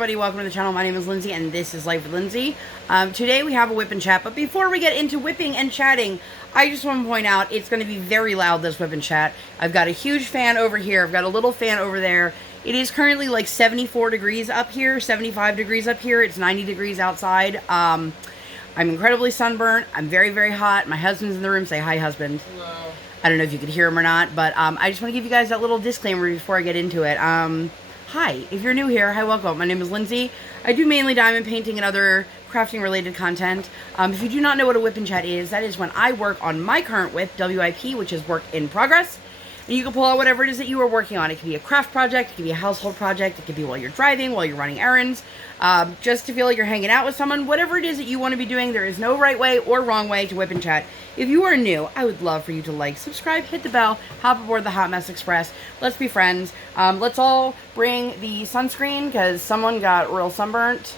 everybody, welcome to the channel. My name is Lindsay and this is Life.W.Lindsay. Today we have a whip and chat, but before we get into whipping and chatting, I just want to point out it's going to be very loud, this whip and chat. I've got a huge fan over here, I've got a little fan over there. It is currently like 74 degrees up here, 75 degrees up here, it's 90 degrees outside. I'm incredibly sunburnt, I'm very, very hot. My husband's in the room, say hi husband. Hello. I don't know if you could hear him or not, but I just want to give you guys that little disclaimer before I get into it. Hi, if you're new here, hi, welcome. My name is Lindsay. I do mainly diamond painting and other crafting related content. If you do not know what a whip and chat is, that is when I work on my current whip, WIP, which is work in progress. And you can pull out whatever it is that you are working on. It could be a craft project, it could be a household project, it could be while you're driving, while you're running errands, just to feel like you're hanging out with someone. Whatever it is that you want to be doing, there is no right way or wrong way to whip and chat. If you are new, I would love for you to like, subscribe, hit the bell, hop aboard the Hot Mess Express. Let's be friends. Let's all bring the sunscreen because someone got real sunburnt.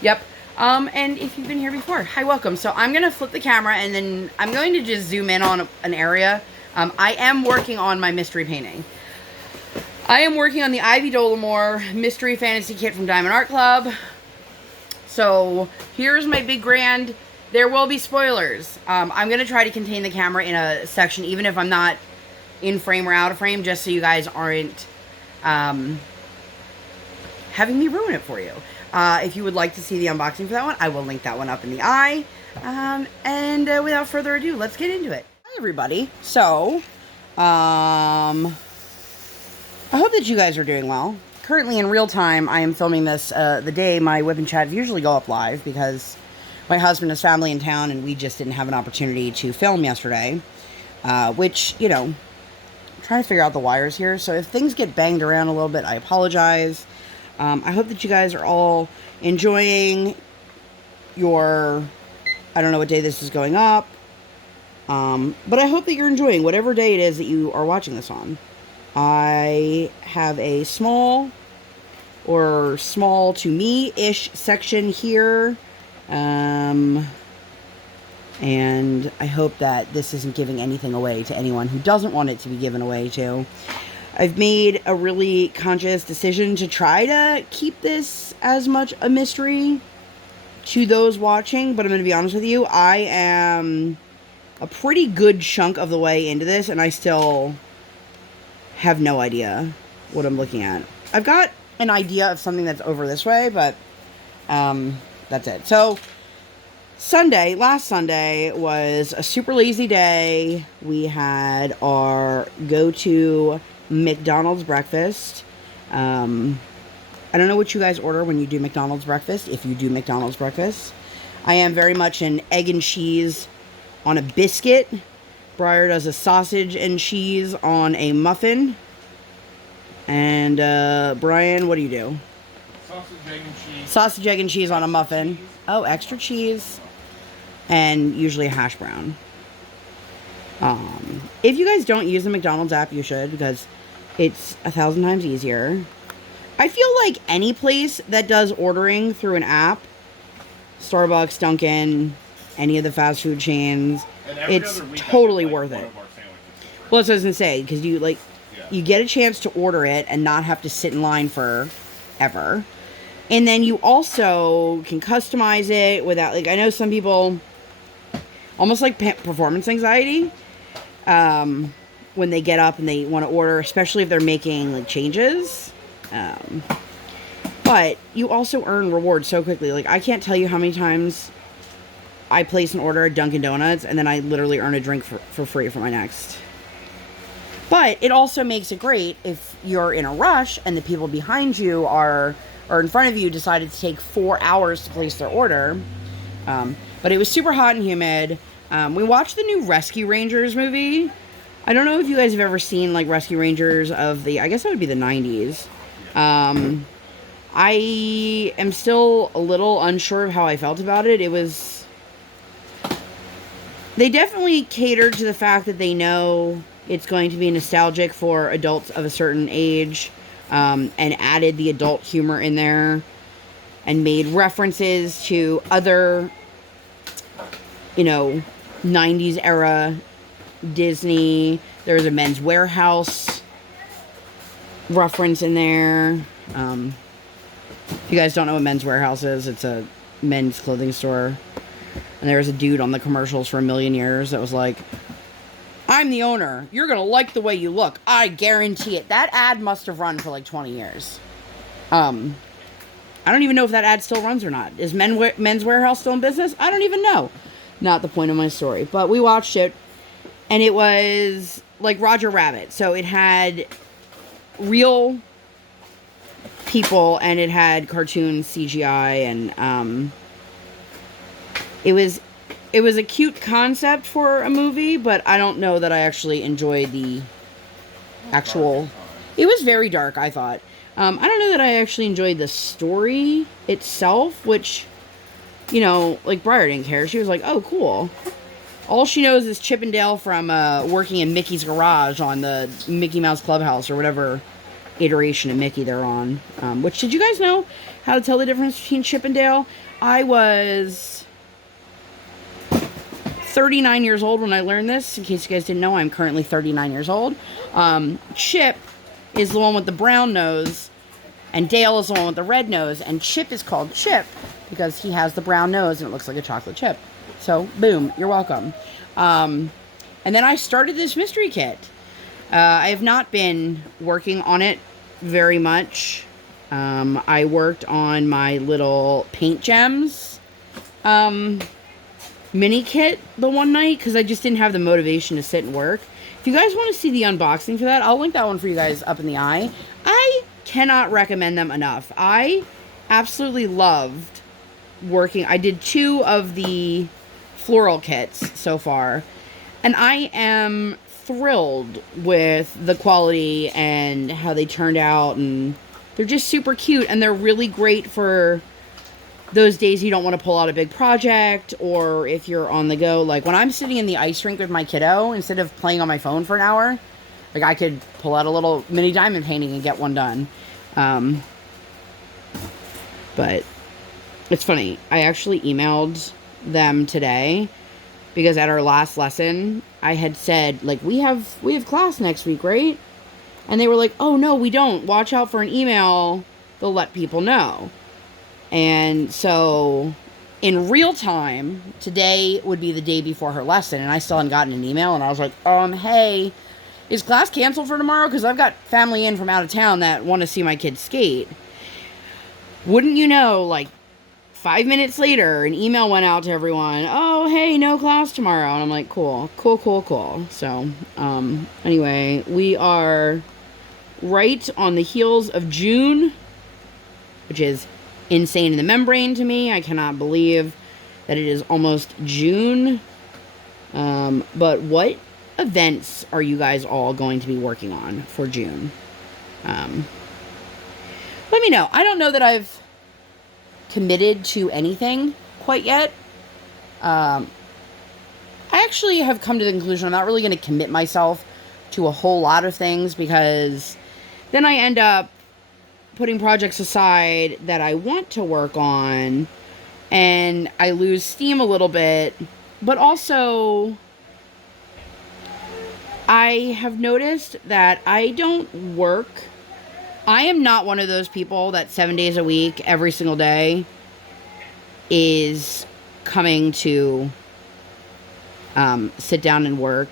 Yep. And if you've been here before, hi, welcome. So I'm going to flip the camera and then I'm going to just zoom in on an area. I am working on my mystery painting. I am working on the Ivy Dollamore Mystery Fantasy Kit from Diamond Art Club. So here's my big grand. There will be spoilers. I'm going to try to contain the camera in a section, even if I'm not in frame or out of frame, just so you guys aren't having me ruin it for you. If you would like to see the unboxing for that one, I will link that one up in the eye. And without further ado, let's get into it. Hi, everybody. So, I hope that you guys are doing well. Currently, in real time, I am filming this the day my whip and chats usually go up live because my husband has family in town and we just didn't have an opportunity to film yesterday. Which, you know, I'm trying to figure out the wires here. So if things get banged around a little bit, I apologize. I hope that you guys are all enjoying your, I don't know what day this is going up. But I hope that you're enjoying whatever day it is that you are watching this on. I have a small to me-ish section here. And I hope that this isn't giving anything away to anyone who doesn't want it to be given away to. I've made a really conscious decision to try to keep this as much a mystery to those watching, but I'm going to be honest with you, I am a pretty good chunk of the way into this, and I still have no idea what I'm looking at. I've got an idea of something that's over this way, but that's it. So, last Sunday was a super lazy day. We had our go-to McDonald's breakfast. I don't know what you guys order when you do McDonald's breakfast, if you do McDonald's breakfast. I am very much an egg and cheese on a biscuit. Briar does a sausage and cheese on a muffin. And Brian, what do you do? Sausage, egg, and cheese. Sausage, egg, and cheese on a muffin. Oh, extra cheese. And usually a hash brown. If you guys don't use the McDonald's app, you should, because it's 1,000 times easier. I feel like any place that does ordering through an app, Starbucks, Dunkin', any of the fast food chains, it's totally worth it. Well, that's what I was going to say, because you get a chance to order it and not have to sit in line forever. And then you also can customize it without, like, I know some people almost like performance anxiety when they get up and they want to order, especially if they're making like changes. But you also earn rewards so quickly. Like, I can't tell you how many times I place an order at Dunkin' Donuts and then I literally earn a drink for free for my next. But it also makes it great if you're in a rush and the people behind you or in front of you decided to take 4 hours to place their order. But it was super hot and humid. We watched the new Rescue Rangers movie. I don't know if you guys have ever seen like Rescue Rangers of the, I guess that would be the 90s. I am still a little unsure of how I felt about it. They definitely catered to the fact that they know it's going to be nostalgic for adults of a certain age, and added the adult humor in there and made references to other, 90s era Disney. There was a Men's Warehouse reference in there. If you guys don't know what Men's Warehouse is, it's a men's clothing store. And there was a dude on the commercials for a million years that was like, I'm the owner. You're going to like the way you look. I guarantee it. That ad must have run for like 20 years. I don't even know if that ad still runs or not. Is Men's Warehouse still in business? I don't even know. Not the point of my story. But we watched it, and it was like Roger Rabbit. So it had real people, and it had cartoon CGI, and it was a cute concept for a movie, but I don't know that I actually enjoyed the actual... It was very dark, I thought. I don't know that I actually enjoyed the story itself, which, you know, like, Briar didn't care. She was like, oh, cool. All she knows is Chip and Dale from working in Mickey's garage on the Mickey Mouse Clubhouse, or whatever iteration of Mickey they're on. Which, did you guys know how to tell the difference between Chip and Dale? I was 39 years old when I learned this. In case you guys didn't know, I'm currently 39 years old. Chip is the one with the brown nose, and Dale is the one with the red nose, and Chip is called Chip because he has the brown nose and it looks like a chocolate chip. So, boom, you're welcome. And then I started this mystery kit. I have not been working on it very much. I worked on my little paint gems mini kit the one night because I just didn't have the motivation to sit and work. If you guys want to see the unboxing for that, I'll link that one for you guys up in the eye. I cannot recommend them enough. I absolutely loved working. I did 2 of the floral kits so far, and I am thrilled with the quality and how they turned out, and they're just super cute, and they're really great for those days you don't want to pull out a big project, or if you're on the go. Like when I'm sitting in the ice rink with my kiddo, instead of playing on my phone for an hour, like I could pull out a little mini diamond painting and get one done. But it's funny, I actually emailed them today because at our last lesson I had said, like, we have class next week, right? And they were like, oh no, we don't. Watch out for an email. They'll let people know. And so, in real time, today would be the day before her lesson, and I still hadn't gotten an email, and I was like, hey, is class canceled for tomorrow? Because I've got family in from out of town that want to see my kids skate. Wouldn't you know, like, 5 minutes later, an email went out to everyone, oh, hey, no class tomorrow, and I'm like, cool. So, anyway, we are right on the heels of June, which is insane in the membrane to me. I cannot believe that it is almost June. But what events are you guys all going to be working on for June? Let me know. I don't know that I've committed to anything quite yet. I actually have come to the conclusion I'm not really going to commit myself to a whole lot of things, because then I end up putting projects aside that I want to work on, and I lose steam a little bit. But also, I have noticed that I don't work. I am not one of those people that 7 days a week, every single day, is coming to sit down and work.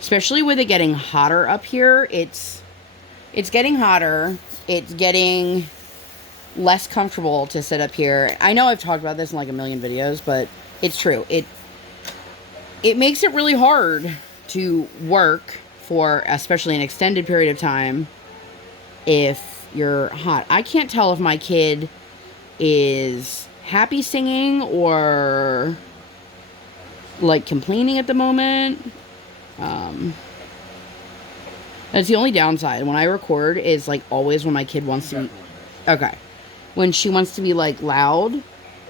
Especially with it getting hotter up here. It's getting hotter. It's getting less comfortable to sit up here. I know I've talked about this in like a million videos, but it's true. It makes it really hard to work for especially an extended period of time if you're hot. I can't tell if my kid is happy singing or like complaining at the moment. That's the only downside. When I record is like always when my kid wants to be, okay, when she wants to be like loud,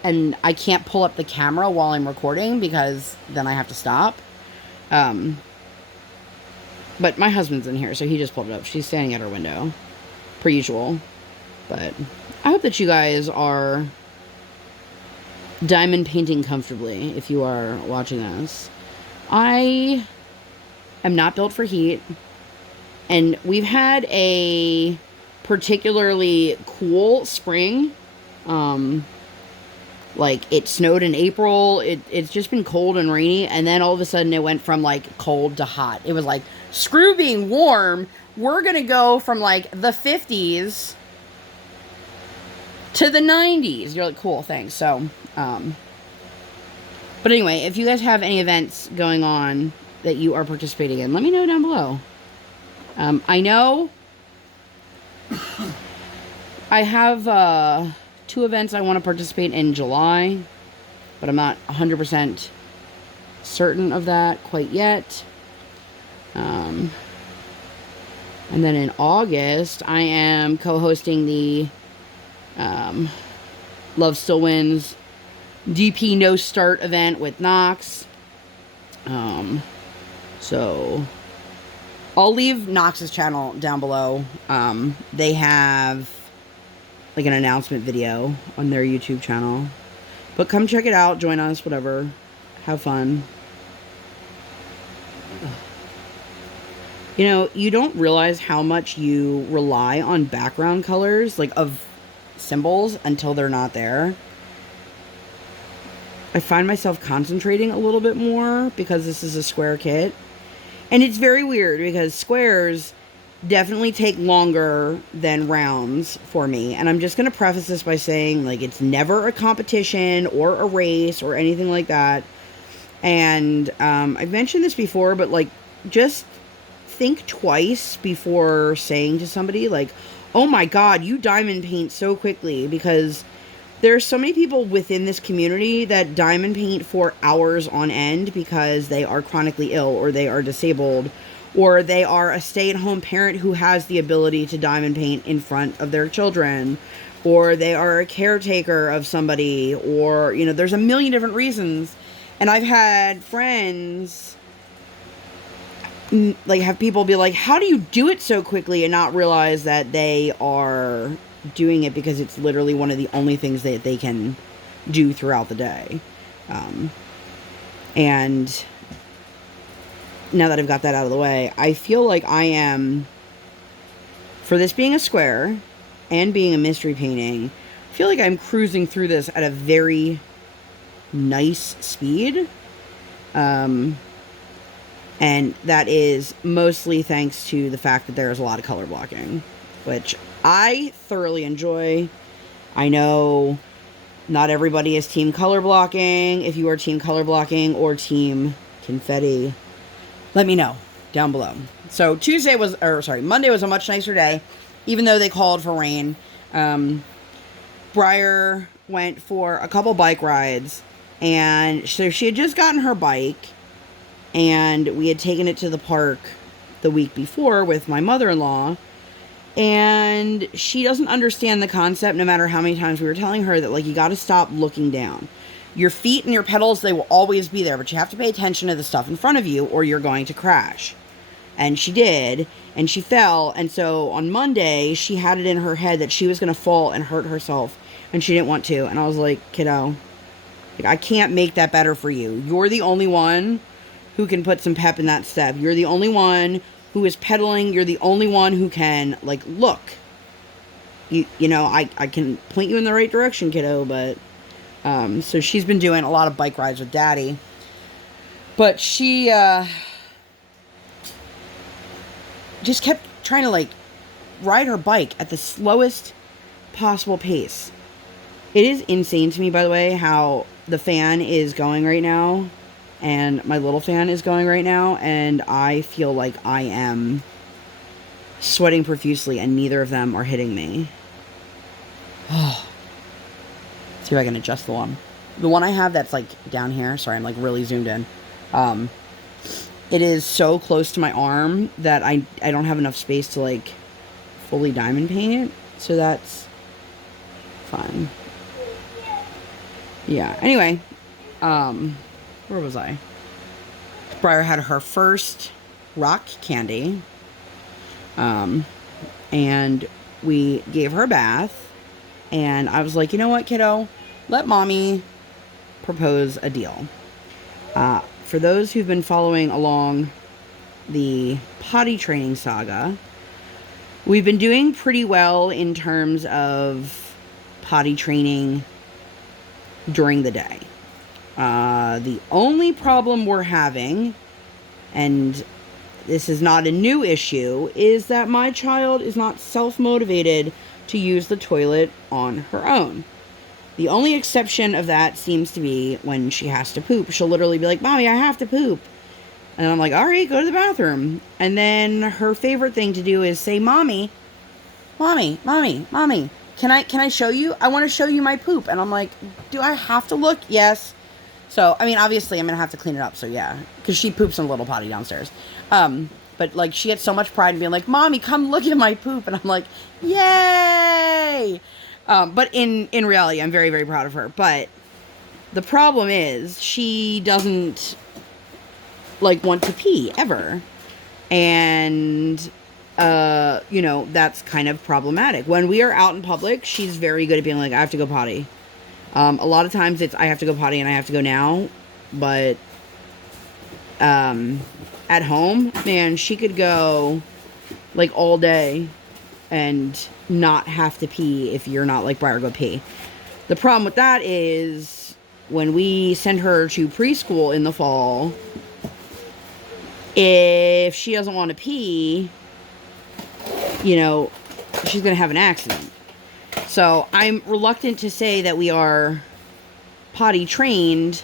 and I can't pull up the camera while I'm recording because then I have to stop. But my husband's in here, so he just pulled it up. She's standing at her window, per usual. But I hope that you guys are diamond painting comfortably if you are watching this. I am not built for heat. And we've had a particularly cool spring. Like, it snowed in April. It's just been cold and rainy. And then all of a sudden it went from, like, cold to hot. It was like, screw being warm. We're going to go from, like, the 50s to the 90s. You're like, cool, thanks. So, but anyway, if you guys have any events going on that you are participating in, let me know down below. I know I have 2 events I want to participate in July, but I'm not 100% certain of that quite yet. And then in August, I am co-hosting the Love Still Wins DP No Start event with Knox. So I'll leave Knox's channel down below. They have like an announcement video on their YouTube channel. But come check it out, join us, whatever. Have fun. You know, you don't realize how much you rely on background colors, like of symbols, until they're not there. I find myself concentrating a little bit more because this is a square kit. And it's very weird because squares definitely take longer than rounds for me. And I'm just going to preface this by saying, like, it's never a competition or a race or anything like that. And I've mentioned this before, but, like, just think twice before saying to somebody, like, oh my God, you diamond paint so quickly, because there are so many people within this community that diamond paint for hours on end because they are chronically ill or they are disabled or they are a stay-at-home parent who has the ability to diamond paint in front of their children, or they are a caretaker of somebody, or, you know, there's a million different reasons. And I've had friends, like, have people be like, how do you do it so quickly, and not realize that they are doing it because it's literally one of the only things that they can do throughout the day. And now that I've got that out of the way, I feel like I am, for this being a square and being a mystery painting, I feel like I'm cruising through this at a very nice speed. And that is mostly thanks to the fact that there's a lot of color blocking, which I thoroughly enjoy. I know not everybody is team color blocking. If you are team color blocking or team confetti, let me know down below. So Monday was a much nicer day, even though they called for rain. Briar went for a couple bike rides, and so she had just gotten her bike, and we had taken it to the park the week before with my mother-in-law, and she doesn't understand the concept, no matter how many times we were telling her that, like, you got to stop looking down. Your feet and your pedals, they will always be there, but you have to pay attention to the stuff in front of you or you're going to crash. And she did, and she fell, and so on Monday, she had it in her head that she was going to fall and hurt herself, and she didn't want to. And I was like, kiddo, like, I can't make that better for you. You're the only one who can put some pep in that step. You're the only one who is pedaling. You're the only one who can, like, look. You know, I can point you in the right direction, kiddo, but... so she's been doing a lot of bike rides with Daddy. But she, just kept trying to, like, ride her bike at the slowest possible pace. It is insane to me, by the way, how the fan is going right now, and my little fan is going right now, and I feel like I am sweating profusely, and neither of them are hitting me. Oh. See if I can adjust the one. The one I have that's, like, down here. Sorry, I'm, like, really zoomed in. It is so close to my arm that I don't have enough space to, like, fully diamond paint it. So that's fine. Yeah. Anyway. Where was I? Briar had her first rock candy. And we gave her a bath. And I was like, you know what, kiddo? Let mommy propose a deal. For those who've been following along the potty training saga, We've been doing pretty well in terms of potty training during the day. The only problem we're having, and this is not a new issue, is that my child is not self-motivated to use the toilet on her own. The only exception of that seems to be when she has to poop. She'll literally be like, "Mommy, I have to poop." And I'm like, "All right, go to the bathroom." And then her favorite thing to do is say, "Mommy, Mommy, Mommy, Mommy, can I show you? I want to show you my poop." And I'm like, "Do I have to look?" Yes. So, I mean, obviously I'm going to have to clean it up. So yeah, because she poops in a little potty downstairs. But like, she gets so much pride in being like, "Mommy, come look at my poop." And I'm like, "Yay." But in reality, I'm very, very proud of her. But the problem is she doesn't like want to pee ever. And, you know, that's kind of problematic. When we are out in public, she's very good at being like, "I have to go potty." A lot of times it's, "I have to go potty and I have to go now." But, at home, man, she could go like all day and not have to pee if you're not like, "Briar, go pee." The problem with that is when we send her to preschool in the fall, if she doesn't want to pee, you know, she's going to have an accident. So I'm reluctant to say that we are potty trained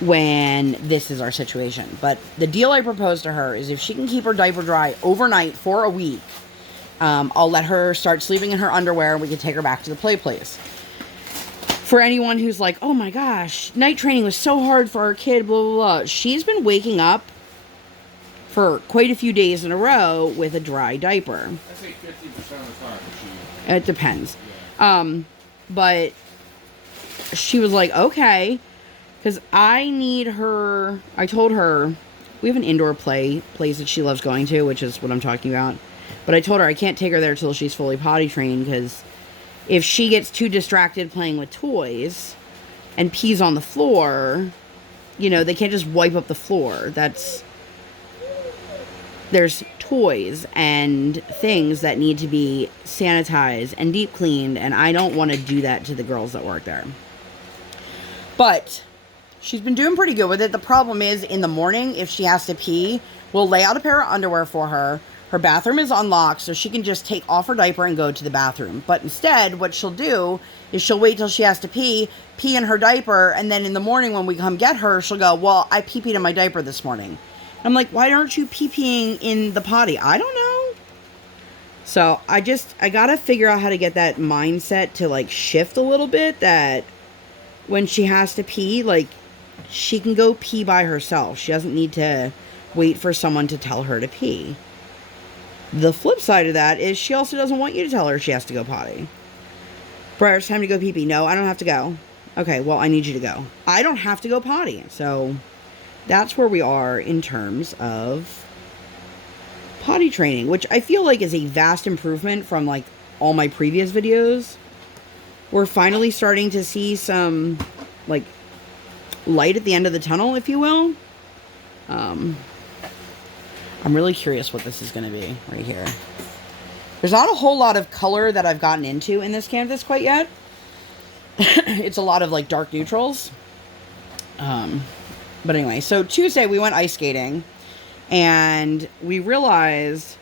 when this is our situation. But the deal I proposed to her is if she can keep her diaper dry overnight for a week, I'll let her start sleeping in her underwear and we can take her back to the play place. For anyone who's like, "Oh my gosh, night training was so hard for our kid, blah, blah, blah." She's been waking up for quite a few days in a row with a dry diaper. I say 50% of the time. It depends. But she was like, "Okay." Because I need her, I told her, we have an indoor place that she loves going to, which is what I'm talking about. But I told her I can't take her there till she's fully potty trained, because if she gets too distracted playing with toys and pees on the floor, you know, they can't just wipe up the floor. There's toys and things that need to be sanitized and deep cleaned, and I don't want to do that to the girls that work there. But she's been doing pretty good with it. The problem is, in the morning, if she has to pee, we'll lay out a pair of underwear for her. Her bathroom is unlocked, so she can just take off her diaper and go to the bathroom. But instead, what she'll do is she'll wait till she has to pee in her diaper, and then in the morning when we come get her, she'll go, "Well, I pee-peed in my diaper this morning." I'm like, "Why aren't you pee-peeing in the potty?" "I don't know." So I gotta figure out how to get that mindset to like shift a little bit, that when she has to pee, like, she can go pee by herself. She doesn't need to wait for someone to tell her to pee. The flip side of that is she also doesn't want you to tell her she has to go potty. "Briar, it's time to go pee-pee." "No, I don't have to go." "Okay, well, I need you to go." I don't have to go potty. So that's where we are in terms of potty training, which I feel like is a vast improvement from like all my previous videos. We're finally starting to see some like light at the end of the tunnel, if you will. I'm really curious what this is going to be right here. There's not a whole lot of color that I've gotten into in this canvas quite yet. It's a lot of like dark neutrals. But anyway, so Tuesday we went ice skating, and we realized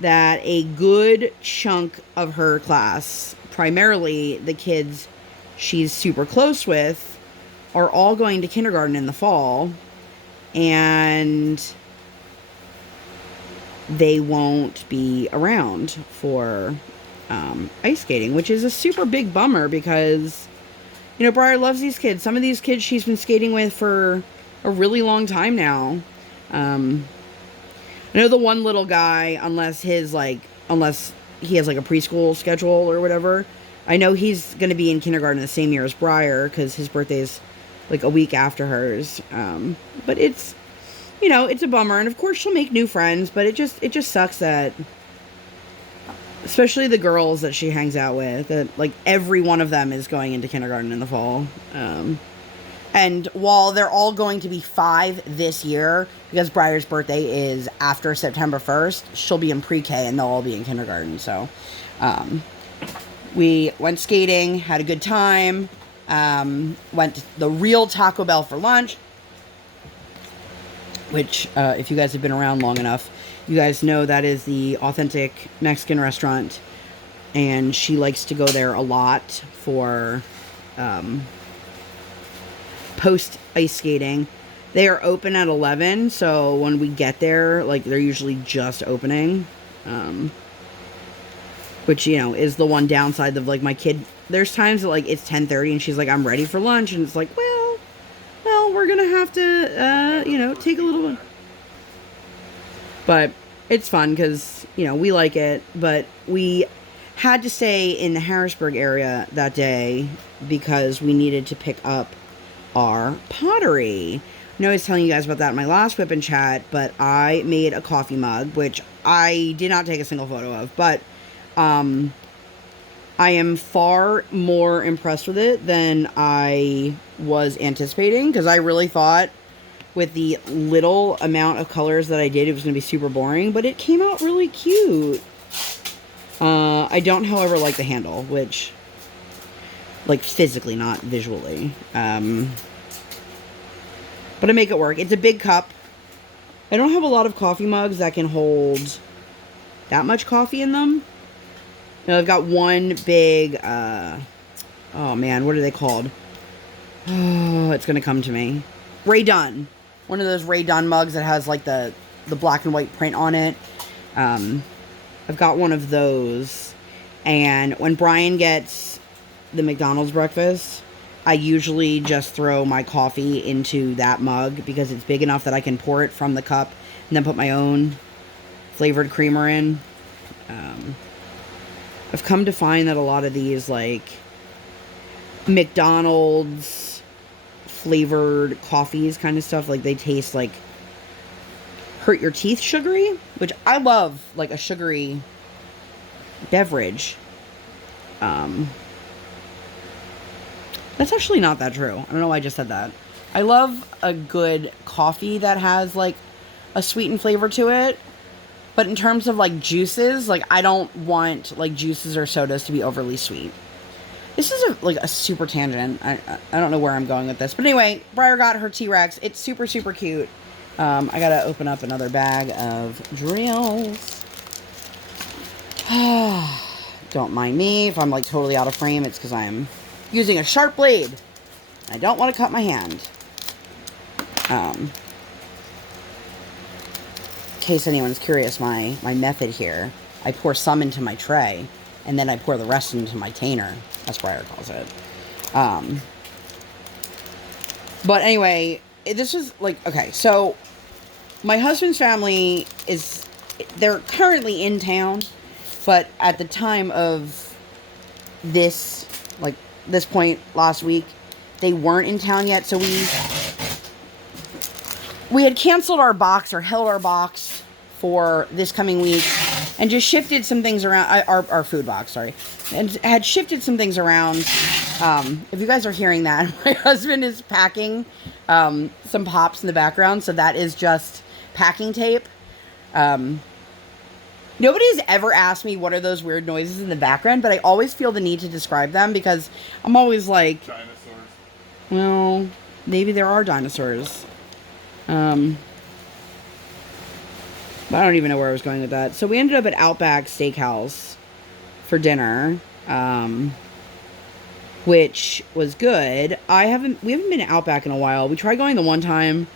that a good chunk of her class, primarily the kids she's super close with, are all going to kindergarten in the fall, and they won't be around for ice skating, which is a super big bummer because, you know, Briar loves these kids. Some of these kids she's been skating with for a really long time now. I know the one little guy, unless he has like a preschool schedule or whatever, I know he's going to be in kindergarten the same year as Briar because his birthday's like a week after hers. But it's, you know, it's a bummer. And of course she'll make new friends, but it just sucks that, especially the girls that she hangs out with, that like every one of them is going into kindergarten in the fall. And while they're all going to be 5 this year, because Briar's birthday is after September 1st, she'll be in pre-K and they'll all be in kindergarten. So we went skating, had a good time, went to the real Taco Bell for lunch, which if you guys have been around long enough, you guys know that is the authentic Mexican restaurant. And she likes to go there a lot for post ice skating. They are open at 11, so when we get there, like, they're usually just opening, which, you know, is the one downside of, like, my kid. There's times that, like, it's 10:30 and she's like, I'm ready for lunch, and it's like, well, we're gonna have to, you know, take a little bit. But it's fun because, you know, we like it, but we had to stay in the Harrisburg area that day because we needed to pick up our pottery. I know I was telling you guys about that in my last WIP Chat, but I made a coffee mug, which I did not take a single photo of, but I am far more impressed with it than I was anticipating, because I really thought with the little amount of colors that I did, it was going to be super boring, but it came out really cute. I don't, however, like the handle, which, like, physically, not visually. But I make it work. It's a big cup. I don't have a lot of coffee mugs that can hold that much coffee in them. You know, I've got one big, oh man, what are they called? Oh, it's going to come to me. Ray Dunn. One of those Ray Dunn mugs that has, like, the black and white print on it. I've got one of those. And when Brian gets the McDonald's breakfast, I usually just throw my coffee into that mug because it's big enough that I can pour it from the cup and then put my own flavored creamer in. I've come to find that a lot of these, like, McDonald's flavored coffees kind of stuff, like, they taste like hurt your teeth sugary, which I love, like, a sugary beverage. That's actually not that true. I don't know why I just said that. I love a good coffee that has, like, a sweetened flavor to it. But in terms of, like, juices, like, I don't want, like, juices or sodas to be overly sweet. This is, a super tangent. I don't know where I'm going with this. But anyway, Briar got her T-Rex. It's super, super cute. I gotta open up another bag of drills. Don't mind me. If I'm, like, totally out of frame, it's because I'm using a sharp blade. I don't want to cut my hand. In case anyone's curious, my method here, I pour some into my tray, and then I pour the rest into my tainer. That's what Briar calls it. But anyway, this is, like, okay, so my husband's family they're currently in town, but at the time of this, like, this point last week, they weren't in town yet, so we had canceled our box, or held our box for this coming week, and just shifted some things around, our food box, sorry, and had shifted some things around. If you guys are hearing that, my husband is packing some pops in the background, so that is just packing tape. Nobody's ever asked me what are those weird noises in the background, but I always feel the need to describe them because I'm always like, Dinosaurs. well, maybe there are dinosaurs. But I don't even know where I was going with that. So we ended up at Outback Steakhouse for dinner, which was good. We haven't been to Outback in a while. We tried going the one time,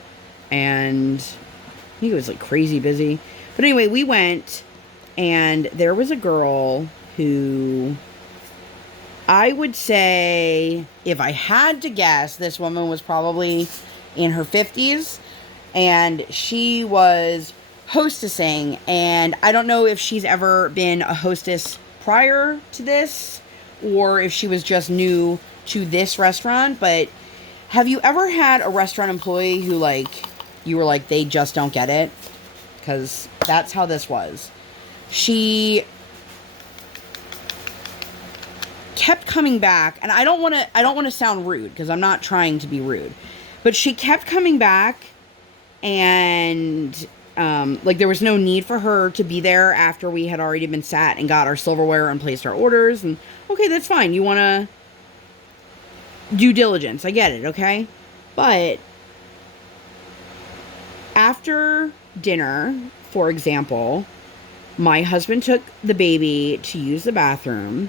and I think it was, like, crazy busy. But anyway, we went, and there was a girl who, I would say, if I had to guess, this woman was probably in her 50s, and she was hostessing, and I don't know if she's ever been a hostess prior to this, or if she was just new to this restaurant, but have you ever had a restaurant employee who, like, you were like, they just don't get it? Because that's how this was. She kept coming back, and I don't want to sound rude, because I'm not trying to be rude, but she kept coming back, and like, there was no need for her to be there after we had already been sat and got our silverware and placed our orders. And okay, that's fine. You want to due diligence. I get it. Okay. But after dinner, for example, my husband took the baby to use the bathroom,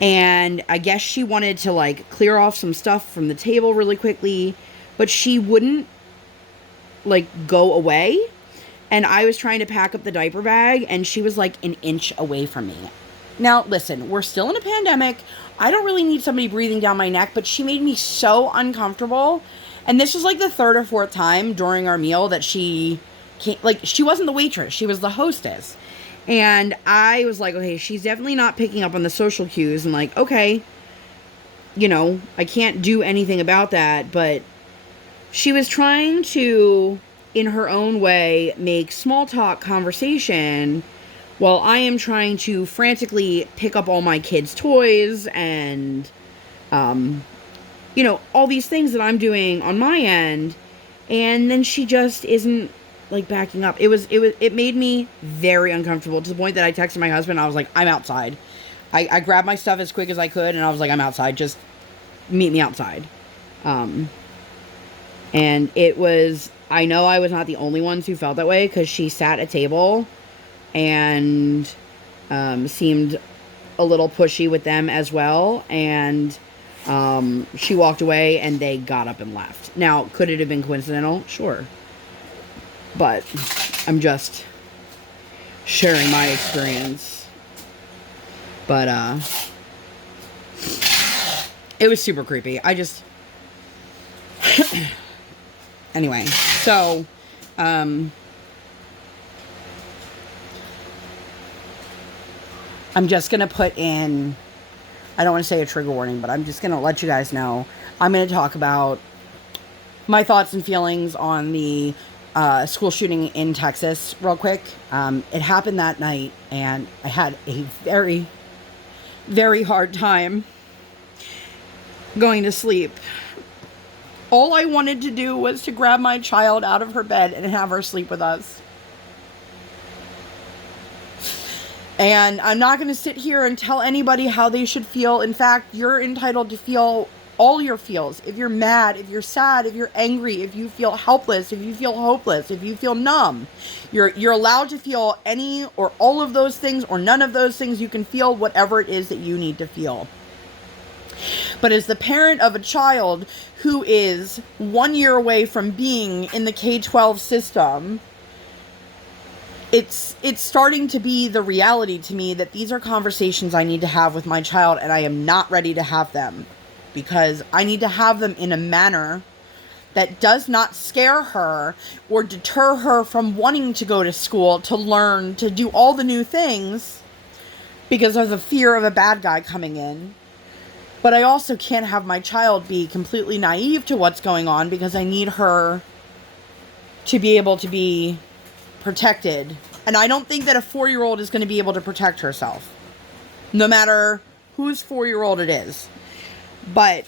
and I guess she wanted to, like, clear off some stuff from the table really quickly, but she wouldn't, like, go away. And I was trying to pack up the diaper bag, and she was, like, an inch away from me. Now, listen, we're still in a pandemic. I don't really need somebody breathing down my neck, but she made me so uncomfortable. And this was, like, the third or fourth time during our meal that she came. Like, she wasn't the waitress. She was the hostess. And I was like, okay, she's definitely not picking up on the social cues. And, like, okay, you know, I can't do anything about that. But she was trying to, in her own way, make small talk conversation while I am trying to frantically pick up all my kids' toys and, you know, all these things that I'm doing on my end. And then she just isn't, like, backing up. It made me very uncomfortable, to the point that I texted my husband. I was like, I'm outside. I grabbed my stuff as quick as I could, and I was like, I'm outside. Just meet me outside. And it was, I know I was not the only ones who felt that way, because she sat at a table and seemed a little pushy with them as well. And she walked away, and they got up and left. Now, could it have been coincidental? Sure. But I'm just sharing my experience. But it was super creepy. I just... Anyway, so, I'm just going to put in, I don't want to say a trigger warning, but I'm just going to let you guys know. I'm going to talk about my thoughts and feelings on the school shooting in Texas real quick. It happened that night, and I had a very, very hard time going to sleep. All I wanted to do was to grab my child out of her bed and have her sleep with us. And I'm not going to sit here and tell anybody how they should feel. In fact, you're entitled to feel all your feels. If you're mad, if you're sad, if you're angry, if you feel helpless, if you feel hopeless, if you feel numb, you're allowed to feel any or all of those things, or none of those things. You can feel whatever it is that you need to feel. But as the parent of a child who is 1 year away from being in the K-12 system, it's starting to be the reality to me that these are conversations I need to have with my child, and I am not ready to have them, because I need to have them in a manner that does not scare her or deter her from wanting to go to school, to learn, to do all the new things, because of the fear of a bad guy coming in. But I also can't have my child be completely naive to what's going on, because I need her to be able to be protected. And I don't think that a 4-year-old is going to be able to protect herself, no matter whose 4-year-old it is. But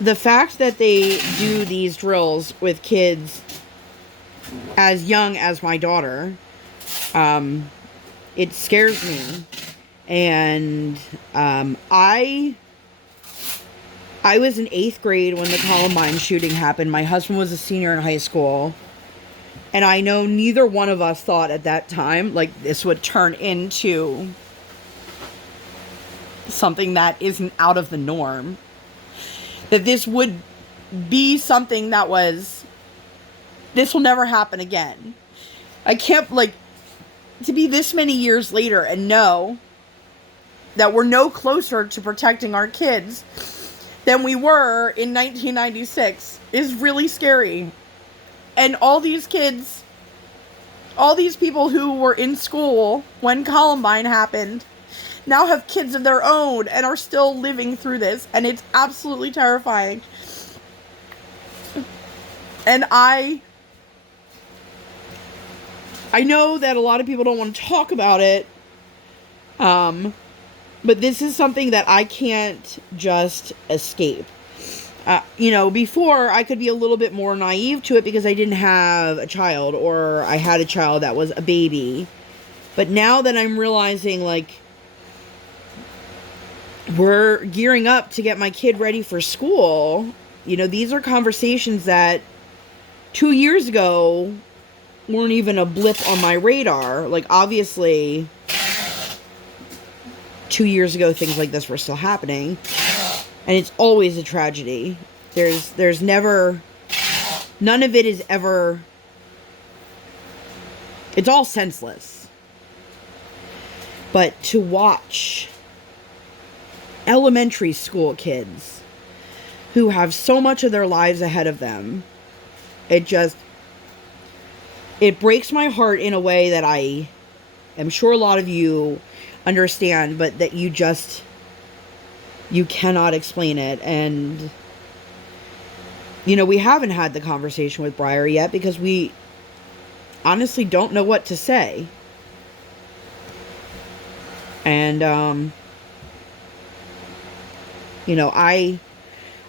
the fact that they do these drills with kids as young as my daughter, it scares me. And I was in 8th grade when the Columbine shooting happened. My husband was a senior in high school. And I know neither one of us thought at that time, like, this would turn into something that isn't out of the norm. That this would be something that was, this will never happen again. I can't, like, to be this many years later and know that we're no closer to protecting our kids than we were in 1996 is really scary. And all these kids, all these people who were in school when Columbine happened, now have kids of their own and are still living through this. And it's absolutely terrifying. And I know that a lot of people don't want to talk about it. But this is something that I can't just escape. Before I could be a little bit more naive to it because I didn't have a child, or I had a child that was a baby. But now that I'm realizing, like, we're gearing up to get my kid ready for school, these are conversations that 2 years ago weren't even a blip on my radar. Like, obviously, 2 years ago, things like this were still happening. And it's always a tragedy. There's never, none of it is ever, it's all senseless. But to watch elementary school kids who have so much of their lives ahead of them, it breaks my heart in a way that I am sure a lot of you understand, but that you cannot explain it. And, we haven't had the conversation with Briar yet because we honestly don't know what to say. And,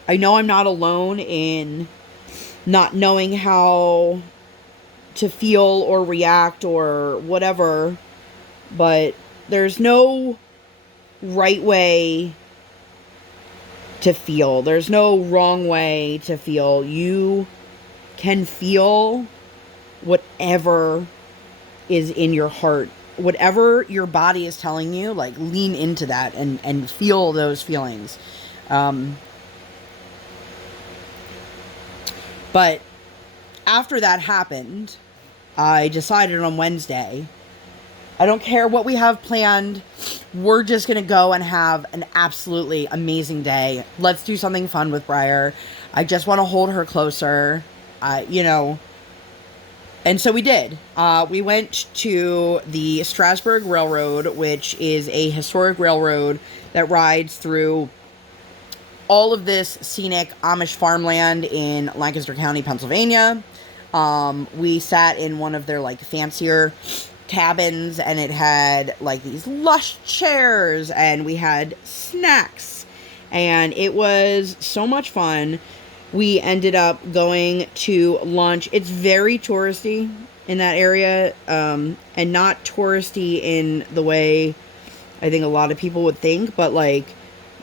I know I'm not alone in not knowing how to feel or react or whatever, but there's no right way to feel. There's no wrong way to feel. You can feel whatever is in your heart. Whatever your body is telling you, like, lean into that and feel those feelings. But after that happened, I decided on Wednesday, I don't care what we have planned. We're just going to go and have an absolutely amazing day. Let's do something fun with Briar. I just want to hold her closer, And so we did. We went to the Strasburg Railroad, which is a historic railroad that rides through all of this scenic Amish farmland in Lancaster County, Pennsylvania. We sat in one of their, like, fancier cabins, and it had, like, these lush chairs, and we had snacks, and it was so much fun. We ended up going to lunch. It's very touristy in that area, and not touristy in the way I think a lot of people would think, but, like,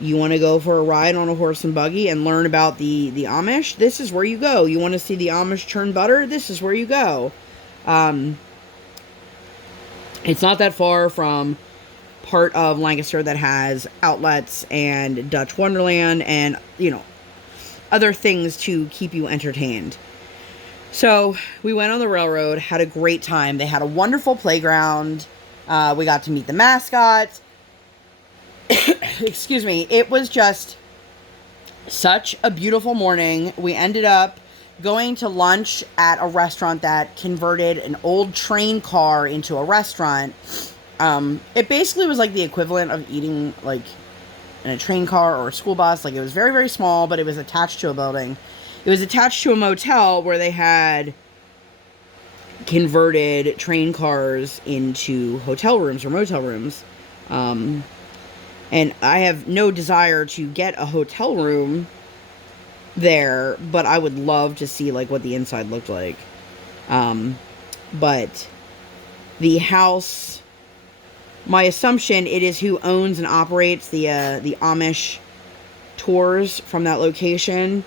you want to go for a ride on a horse and buggy and learn about the Amish? This is where you go. You want to see the Amish churn butter? This is where you go. It's not that far from part of Lancaster that has outlets and Dutch Wonderland and, other things to keep you entertained. So we went on the railroad, had a great time. They had a wonderful playground. We got to meet the mascots. Excuse me. It was just such a beautiful morning. We ended up going to lunch at a restaurant that converted an old train car into a restaurant. It basically was like the equivalent of eating, like, in a train car or a school bus. Like, it was very, very small, but it was attached to a building. It was attached to a motel where they had converted train cars into hotel rooms or motel rooms. And I have no desire to get a hotel room there, but I would love to see, like, what the inside looked like. But the house, my assumption, it is who owns and operates the Amish tours from that location.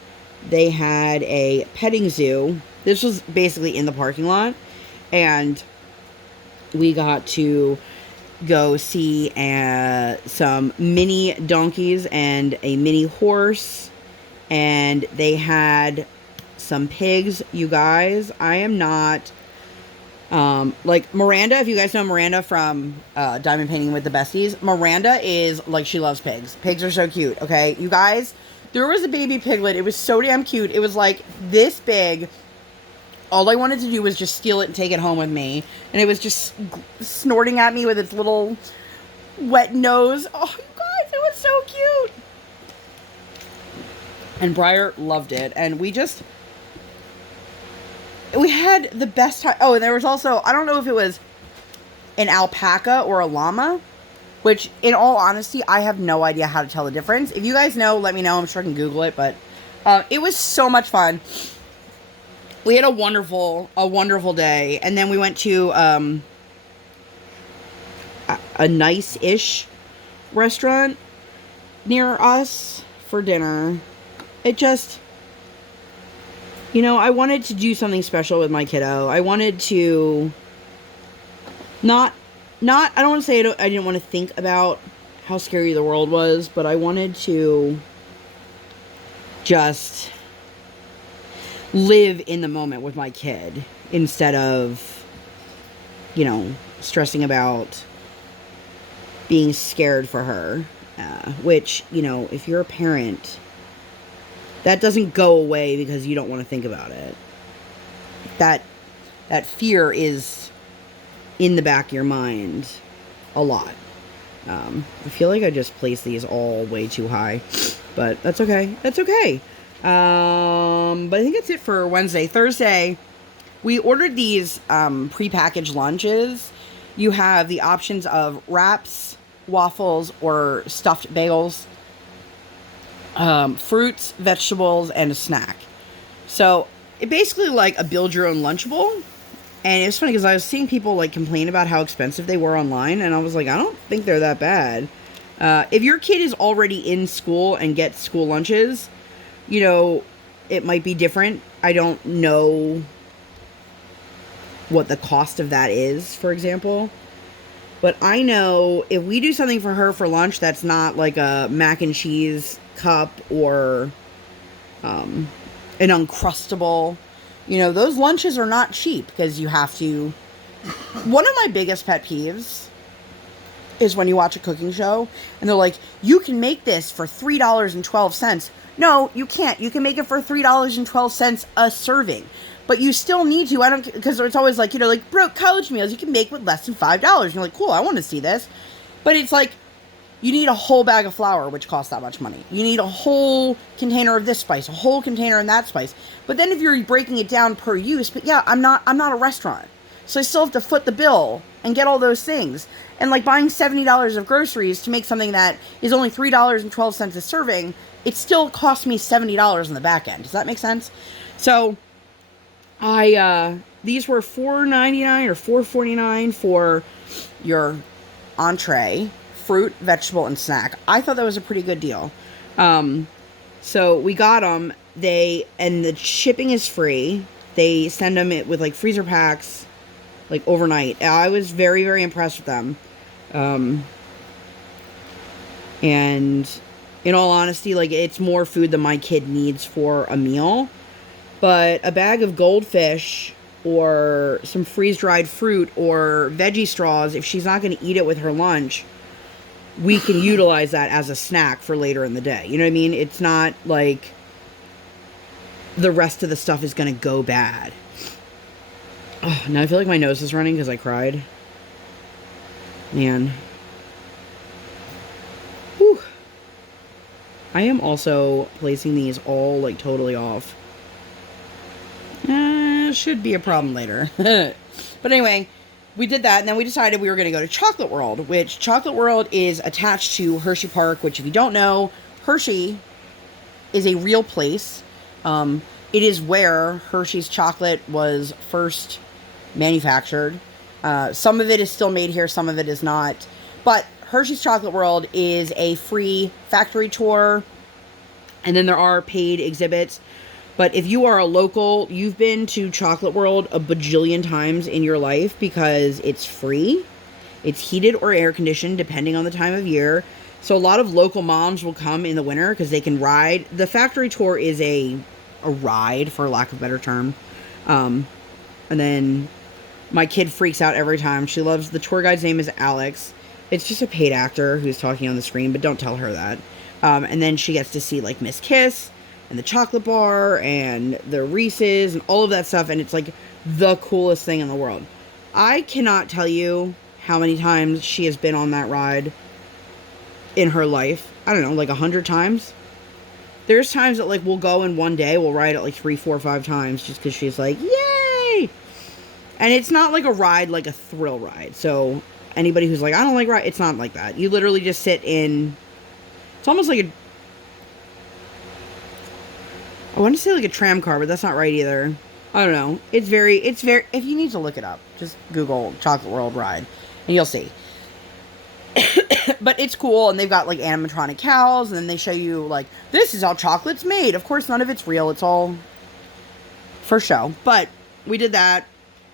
They had a petting zoo. This was basically in the parking lot, and we got to go see some mini donkeys and a mini horse, and they had some pigs. You guys, I am not like Miranda. If you guys know Miranda from Diamond Painting with the Besties, Miranda is like, she loves pigs. Pigs are so cute. Okay, you guys, there was a baby piglet. It was so damn cute. It was like this big. All I wanted to do was just steal it and take it home with me. And it was just snorting at me with its little wet nose. Oh, you guys, it was so cute. And Briar loved it. And we had the best time. Oh, and there was also, I don't know if it was an alpaca or a llama, which in all honesty, I have no idea how to tell the difference. If you guys know, let me know. I'm sure I can Google it, but it was so much fun. We had a wonderful day, and then we went to a nice-ish restaurant near us for dinner. It just, you know, I wanted to do something special with my kiddo. I wanted to not I don't want to say I didn't want to think about how scary the world was, but I wanted to just live in the moment with my kid instead of, you know, stressing about being scared for her, which, you know, if you're a parent, that doesn't go away because you don't want to think about it. That fear is in the back of your mind a lot. I feel like I just placed these all way too high, but that's okay. That's okay. But I think that's it for Wednesday. Thursday, we ordered these prepackaged lunches. You have the options of wraps, waffles, or stuffed bagels, fruits, vegetables, and a snack. So it basically like a build your own Lunchable. And it was funny because I was seeing people like complain about how expensive they were online, and I was like, I don't think they're that bad. If your kid is already in school and gets school lunches, you know, it might be different. I don't know what the cost of that is, for example. But I know if we do something for her for lunch that's not like a mac and cheese cup or an Uncrustable, you know, those lunches are not cheap because you have to... One of my biggest pet peeves is when you watch a cooking show and they're like, you can make this for $3.12. No, you can't. You can make it for $3.12 a serving. But you still need to, because it's always like, you know, like, broke college meals you can make with less than $5. And you're like, cool, I want to see this. But it's like, you need a whole bag of flour, which costs that much money. You need a whole container of this spice, a whole container of that spice. But then if you're breaking it down per use, but yeah, I'm not a restaurant. So I still have to foot the bill and get all those things. And like buying $70 of groceries to make something that is only $3.12 a serving, it still costs me $70 in the back end. Does that make sense? So these were $4.99 or $4.49 for your entree, fruit, vegetable, and snack. I thought that was a pretty good deal. So we got them. And the shipping is free. They send them with like freezer packs, like overnight. I was very, very impressed with them. And in all honesty, like, it's more food than my kid needs for a meal. But a bag of goldfish or some freeze-dried fruit or veggie straws, if she's not going to eat it with her lunch, we can utilize that as a snack for later in the day. You know what I mean? It's not like the rest of the stuff is going to go bad. Oh, now I feel like my nose is running because I cried. Man. Whew. I am also placing these all, like, totally off. Should be a problem later. But anyway, we did that, and then we decided we were going to go to Chocolate World, which Chocolate World is attached to Hershey Park, which, if you don't know, Hershey is a real place. It is where Hershey's chocolate was first manufactured. Some of it is still made here, some of it is not. But Hershey's Chocolate World is a free factory tour, and then there are paid exhibits. But if you are a local, you've been to Chocolate World a bajillion times in your life because it's free. It's heated or air conditioned depending on the time of year. So a lot of local moms will come in the winter because they can ride. The factory tour is a ride, for lack of a better term. And then my kid freaks out every time. She loves, the tour guide's name is Alex. It's just a paid actor who's talking on the screen, but don't tell her that. And then she gets to see like Miss Kiss and the chocolate bar and the Reese's and all of that stuff. And it's like the coolest thing in the world. I cannot tell you how many times she has been on that ride in her life. I don't know, like 100 times. There's times that like we'll go in one day, we'll ride it like 3, 4, 5 times just because she's like, yay! And it's not like a ride, like a thrill ride. So anybody who's like, I don't like ride, it's not like that. You literally just sit in, it's almost like I want to say like a tram car, but that's not right either. I don't know. It's very, if you need to look it up, just Google Chocolate World ride and you'll see. But it's cool, and they've got like animatronic cows, and then they show you like, this is how chocolate's made. Of course, none of it's real. It's all for show. But we did that.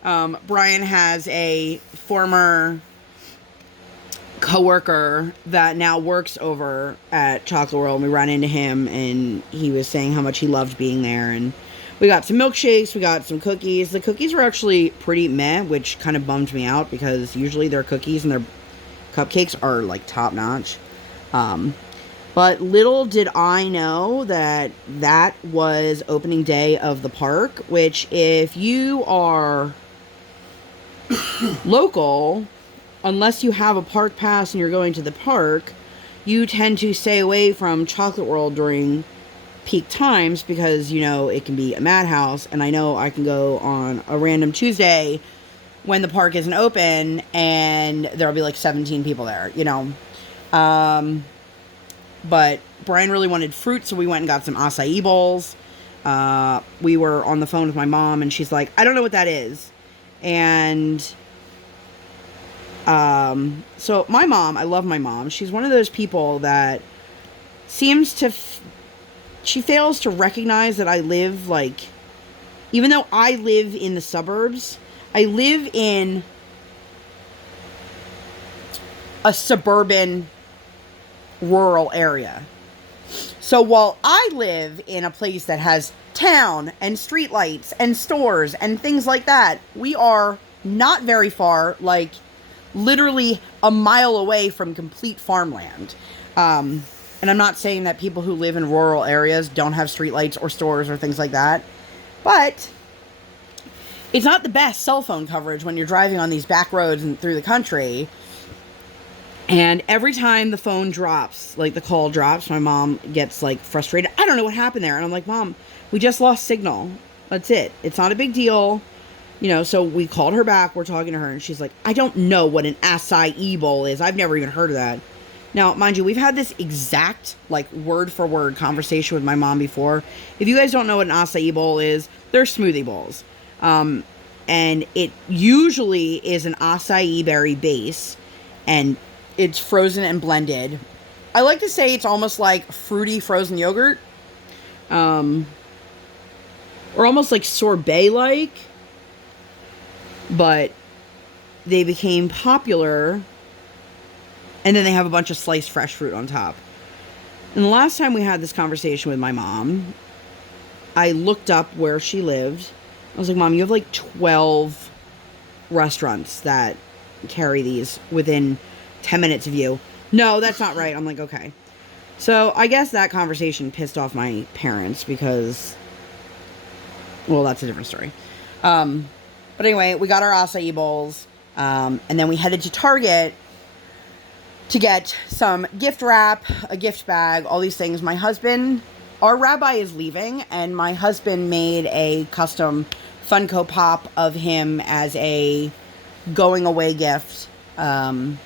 Brian has a former coworker that now works over at Chocolate World, and we ran into him, and he was saying how much he loved being there. And we got some milkshakes, we got some cookies. The cookies were actually pretty meh, which kind of bummed me out because usually their cookies and their cupcakes are like top notch. But little did I know that that was opening day of the park, which if you are local, unless you have a park pass and you're going to the park, you tend to stay away from Chocolate World during peak times because, you know, it can be a madhouse. And I know I can go on a random Tuesday when the park isn't open and there'll be like 17 people there, you know. But Brian really wanted fruit, so we went and got some acai bowls. We were on the phone with my mom, and she's like, I don't know what that is. And so my mom, I love my mom. She's one of those people that seems to, she fails to recognize that I live like, even though I live in the suburbs, I live in a suburban rural area. So while I live in a place that has town and streetlights and stores and things like that, we are not very far, like literally a mile away from complete farmland. And I'm not saying that people who live in rural areas don't have streetlights or stores or things like that, but it's not the best cell phone coverage when you're driving on these back roads and through the country. And every time the phone drops, like the call drops, my mom gets like frustrated. I don't know what happened there. And I'm like, Mom, we just lost signal. That's it. It's not a big deal. You know, so we called her back. We're talking to her and she's like, I don't know what an acai bowl is. I've never even heard of that. Now, mind you, we've had this exact, like, word-for-word conversation with my mom before. If you guys don't know what an acai bowl is, they're smoothie bowls. And it usually is an acai berry base, and it's frozen and blended. I like to say it's almost like fruity frozen yogurt. Or almost like sorbet-like. But they became popular, and then they have a bunch of sliced fresh fruit on top. And the last time we had this conversation with my mom, I looked up where she lived. I was like, Mom, you have like 12 restaurants that carry these within 10 minutes of you. No, that's not right. I'm like, okay. So I guess that conversation pissed off my parents because, well, that's a different story. But anyway, we got our acai bowls, and then we headed to Target to get some gift wrap, a gift bag, all these things. My husband, our rabbi is leaving, and my husband made a custom Funko Pop of him as a going away gift. And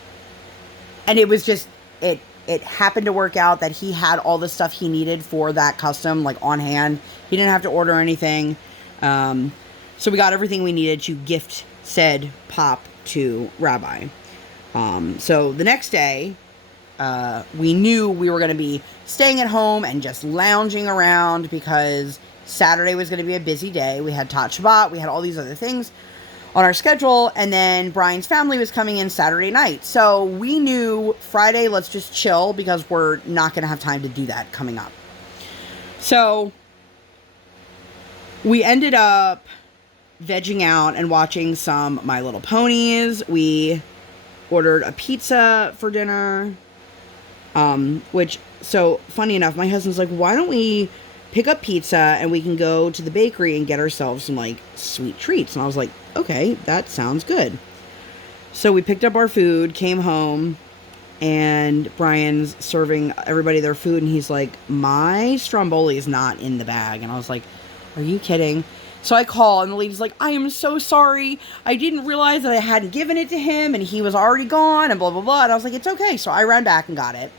it was just, it happened to work out that he had all the stuff he needed for that custom, like on hand. He didn't have to order anything. So we got everything we needed to gift said pop to Rabbi. So the next day, we knew we were going to be staying at home and just lounging around because Saturday was going to be a busy day. We had Tat Shabbat. We had all these other things on our schedule. And then Brian's family was coming in Saturday night. So we knew Friday, let's just chill because we're not going to have time to do that coming up. So we ended up vegging out and watching some My Little Ponies. We ordered a pizza for dinner, which, so funny enough, my husband's like, why don't we pick up pizza and we can go to the bakery and get ourselves some like sweet treats? And I was like, okay, that sounds good. So we picked up our food, came home, and Brian's serving everybody their food, and he's like, my stromboli is not in the bag. And I was like, are you kidding? So I call, and the lady's like, I am so sorry. I didn't realize that I hadn't given it to him, and he was already gone, and blah, blah, blah. And I was like, it's okay. So I ran back and got it.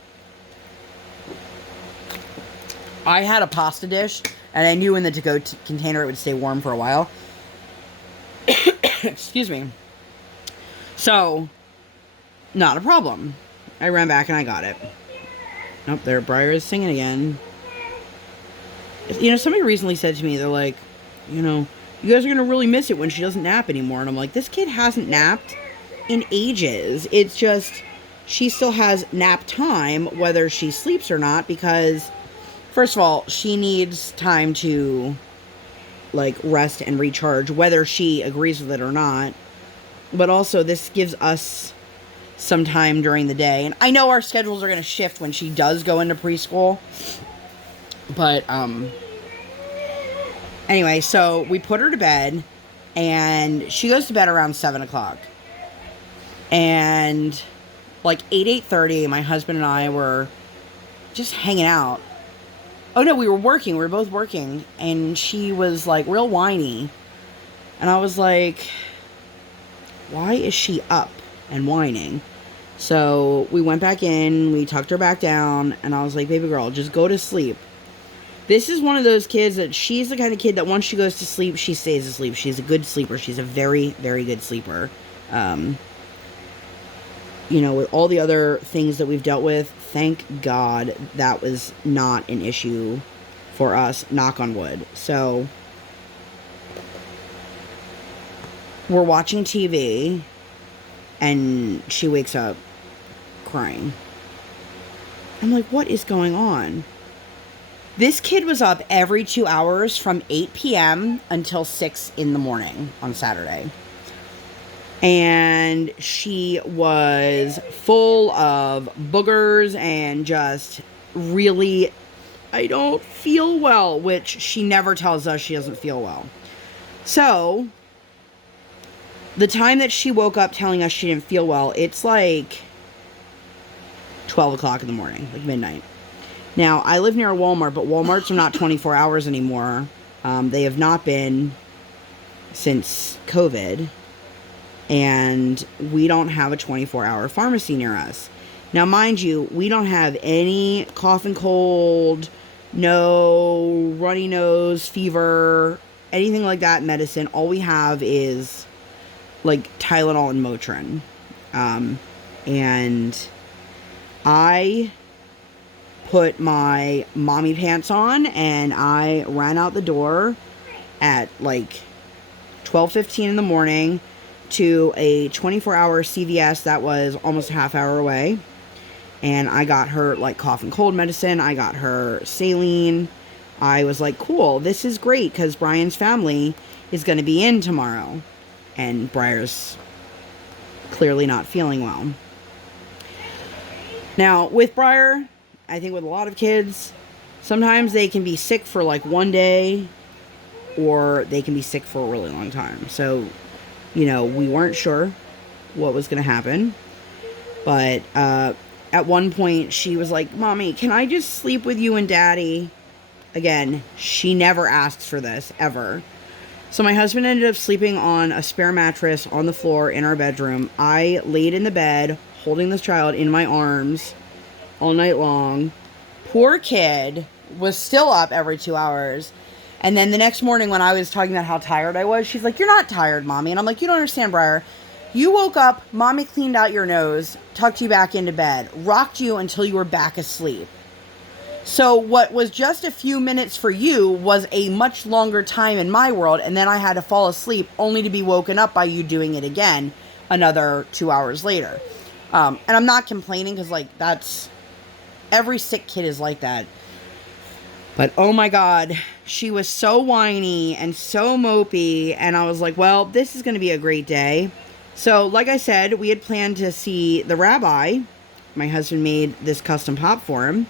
I had a pasta dish, and I knew in the to-go container it would stay warm for a while. Excuse me. So, not a problem. I ran back and I got it. Oh, there, Briar is singing again. You know, somebody recently said to me, they're like, you know, you guys are going to really miss it when she doesn't nap anymore. And I'm like, this kid hasn't napped in ages. It's just, she still has nap time, whether she sleeps or not, because, first of all, she needs time to, like, rest and recharge, whether she agrees with it or not. But also, this gives us some time during the day. And I know our schedules are going to shift when she does go into preschool. But, anyway, so we put her to bed, and she goes to bed around 7 o'clock. And, like, 8:30, my husband and I were just hanging out. Oh, no, we were working. We were both working. And she was, like, real whiny. And I was like, why is she up and whining? So we went back in, we tucked her back down, and I was like, baby girl, just go to sleep. This is one of those kids that she's the kind of kid that once she goes to sleep, she stays asleep. She's a good sleeper. She's a very, very good sleeper. You know, with all the other things that we've dealt with, thank God that was not an issue for us, knock on wood. So we're watching TV, and she wakes up crying. I'm like, what is going on? This kid was up every 2 hours from 8 p.m. until 6 in the morning on Saturday. And she was full of boogers and just really, I don't feel well, which she never tells us she doesn't feel well. So, the time that she woke up telling us she didn't feel well, it's like 12 o'clock in the morning, like midnight. Now, I live near a Walmart, but Walmarts are not 24 hours anymore. They have not been since COVID. And we don't have a 24-hour pharmacy near us. Now, mind you, we don't have any cough and cold, no runny nose, fever, anything like that medicine. All we have is, like, Tylenol and Motrin. And I put my mommy pants on, and I ran out the door at, like, 12:15 in the morning to a 24-hour CVS that was almost a half hour away. And I got her, like, cough and cold medicine. I got her saline. I was like, cool, this is great, because Brian's family is going to be in tomorrow. And Briar's clearly not feeling well. Now, with Briar, I think with a lot of kids, sometimes they can be sick for, like, one day, or they can be sick for a really long time. So, you know, we weren't sure what was going to happen. But at one point, she was like, Mommy, can I just sleep with you and Daddy? Again, she never asks for this, ever. So my husband ended up sleeping on a spare mattress on the floor in our bedroom. I laid in the bed, holding this child in my arms all night long. Poor kid was still up every 2 hours. And then the next morning when I was talking about how tired I was, she's like, you're not tired, Mommy. And I'm like, you don't understand, Briar. You woke up, Mommy cleaned out your nose, tucked you back into bed, rocked you until you were back asleep. So what was just a few minutes for you was a much longer time in my world. And then I had to fall asleep only to be woken up by you doing it again another 2 hours later. And I'm not complaining because, like, that's... every sick kid is like that. But, oh my God, she was so whiny and so mopey, and I was like, well, this is going to be a great day. So, like I said, we had planned to see the rabbi. My husband made this custom pop for him,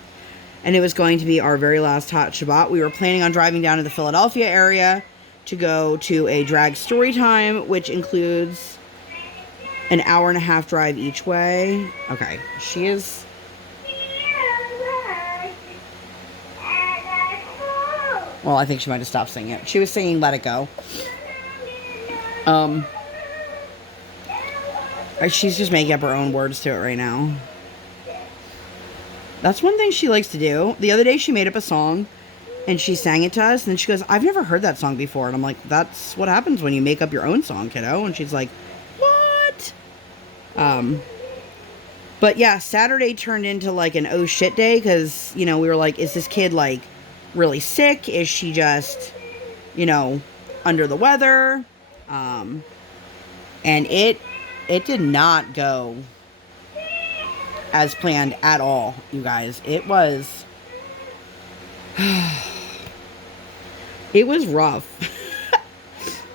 and it was going to be our very last hot Shabbat. We were planning on driving down to the Philadelphia area to go to a drag story time, which includes an hour and a half drive each way. Okay, she is... Well, I think she might have stopped singing it. She was singing Let It Go. She's just making up her own words to it right now. That's one thing she likes to do. The other day she made up a song and she sang it to us, and then she goes, I've never heard that song before. And I'm like, that's what happens when you make up your own song, kiddo. And she's like, what? But yeah, Saturday turned into like an oh shit day, because, you know, we were like, is this kid like really sick? Is she just, you know, under the weather? And it did not go as planned at all, you guys. It was rough.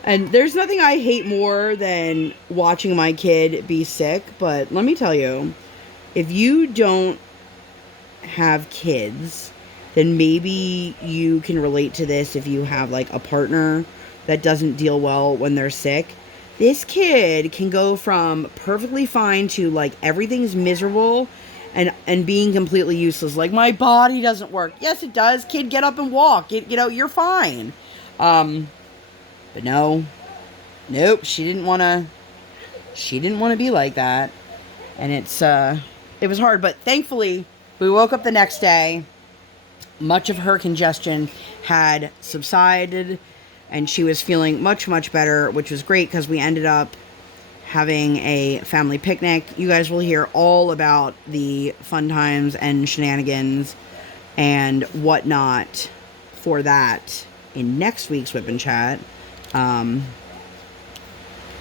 And there's nothing I hate more than watching my kid be sick, but let me tell you, if you don't have kids, then maybe you can relate to this if you have like a partner that doesn't deal well when they're sick. This kid can go from perfectly fine to like everything's miserable and being completely useless. Like, my body doesn't work. Yes, it does. Kid, get up and walk. You know, you're fine. But no. Nope, she didn't want to be like that. And it was hard, but thankfully we woke up the next day. Much of her congestion had subsided, and she was feeling much, much better, which was great because we ended up having a family picnic. You guys will hear all about the fun times and shenanigans and whatnot for that in next week's WIP Chat. Let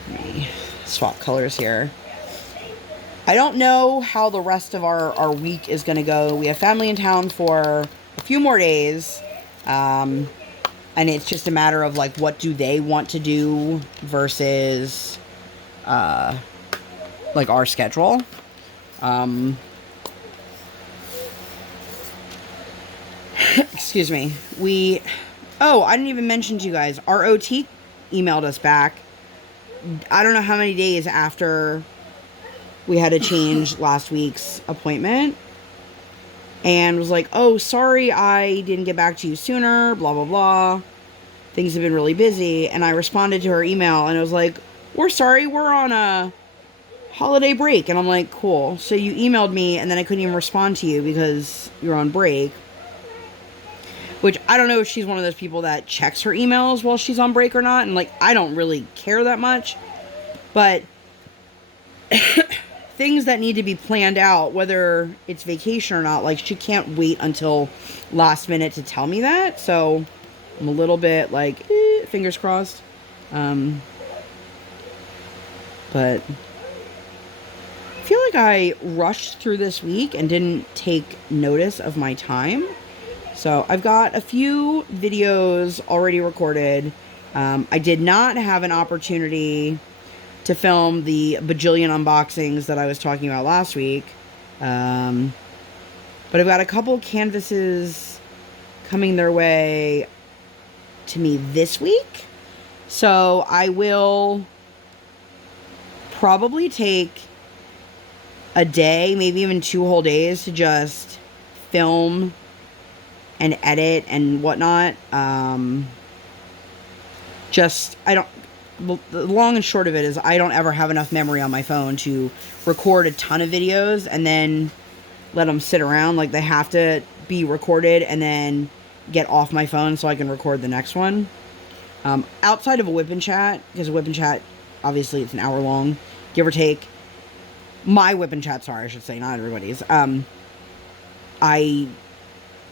me swap colors here. I don't know how the rest of our week is going to go. We have family in town for a few more days. And it's just a matter of, like, what do they want to do versus, like, our schedule. Excuse me. I didn't even mention to you guys. Our OT emailed us back. I don't know how many days after we had to change last week's appointment. And was like, oh, sorry, I didn't get back to you sooner, blah, blah, blah. Things have been really busy. And I responded to her email, and it was like, we're sorry, we're on a holiday break. And I'm like, cool. So you emailed me, and then I couldn't even respond to you because you're on break. Which, I don't know if she's one of those people that checks her emails while she's on break or not. And, like, I don't really care that much. But things that need to be planned out, whether it's vacation or not, like, she can't wait until last minute to tell me that. So I'm a little bit like, fingers crossed. But I feel like I rushed through this week and didn't take notice of my time. So I've got a few videos already recorded. I did not have an opportunity to film the bajillion unboxings that I was talking about last week. But I've got a couple canvases coming their way to me this week. So I will probably take a day, maybe even 2 whole days to just film and edit and whatnot. The long and short of it is I don't ever have enough memory on my phone to record a ton of videos and then let them sit around. Like, they have to be recorded and then get off my phone so I can record the next one. Outside of a WIP Chat, because a WIP Chat, obviously it's an hour long, give or take. My WIP Chat, sorry, I should say, not everybody's. I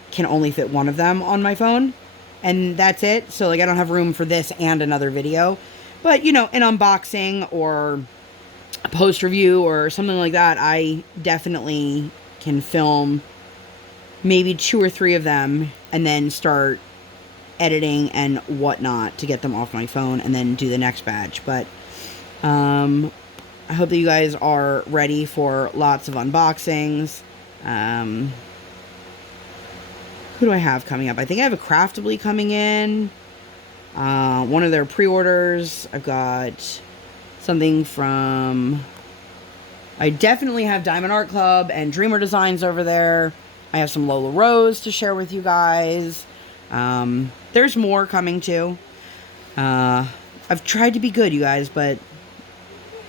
can only fit one of them on my phone, and that's it. So, like, I don't have room for this and another video. But, you know, an unboxing or a post review or something like that, I definitely can film maybe 2 or 3 of them and then start editing and whatnot to get them off my phone and then do the next batch. But I hope that you guys are ready for lots of unboxings. Who do I have coming up? I think I have a Craftibly coming in. One of their pre-orders. I've got something from... I definitely have Diamond Art Club and Dreamer Designs over there. I have some Lola Rose to share with you guys. There's more coming too. I've tried to be good, you guys, but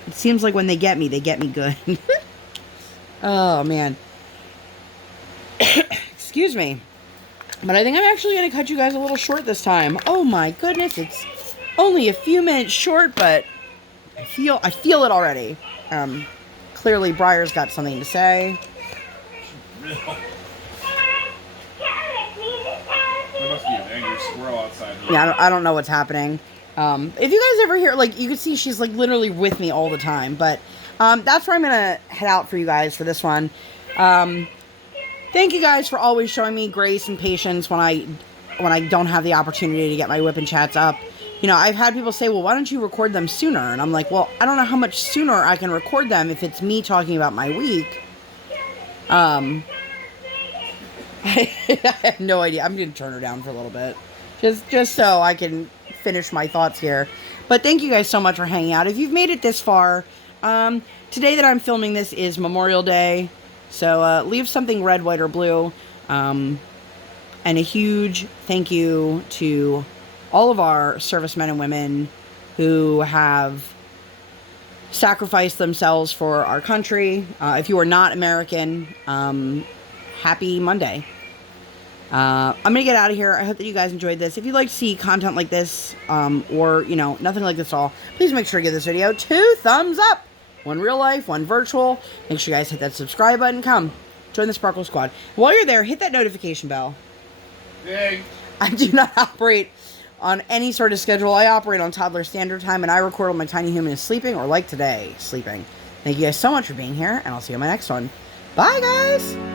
it seems like when they get me good. Oh, man. Excuse me. But I think I'm actually going to cut you guys a little short this time. Oh, my goodness. It's only a few minutes short, but I feel it already. Clearly, Briar's got something to say. There must be an angry squirrel outside here. Yeah, I don't know what's happening. If you guys ever hear, like, you can see she's, like, literally with me all the time. But that's where I'm going to head out for you guys for this one. Thank you guys for always showing me grace and patience when I don't have the opportunity to get my WIP and chats up. You know, I've had people say, well, why don't you record them sooner? And I'm like, well, I don't know how much sooner I can record them if it's me talking about my week. I have no idea. I'm going to turn her down for a little bit. Just so I can finish my thoughts here. But thank you guys so much for hanging out. If you've made it this far, today that I'm filming this is Memorial Day. So leave something red, white, or blue. And a huge thank you to all of our servicemen and women who have sacrificed themselves for our country. If you are not American, happy Monday. I'm going to get out of here. I hope that you guys enjoyed this. If you'd like to see content like this, or, you know, nothing like this at all, please make sure to give this video 2 thumbs up. One real life, one virtual. Make sure you guys hit that subscribe button. Come, join the Sparkle Squad. While you're there, hit that notification bell. Dang. I do not operate on any sort of schedule. I operate on toddler standard time, and I record when my tiny human is sleeping, or like today, sleeping. Thank you guys so much for being here, and I'll see you in my next one. Bye, guys!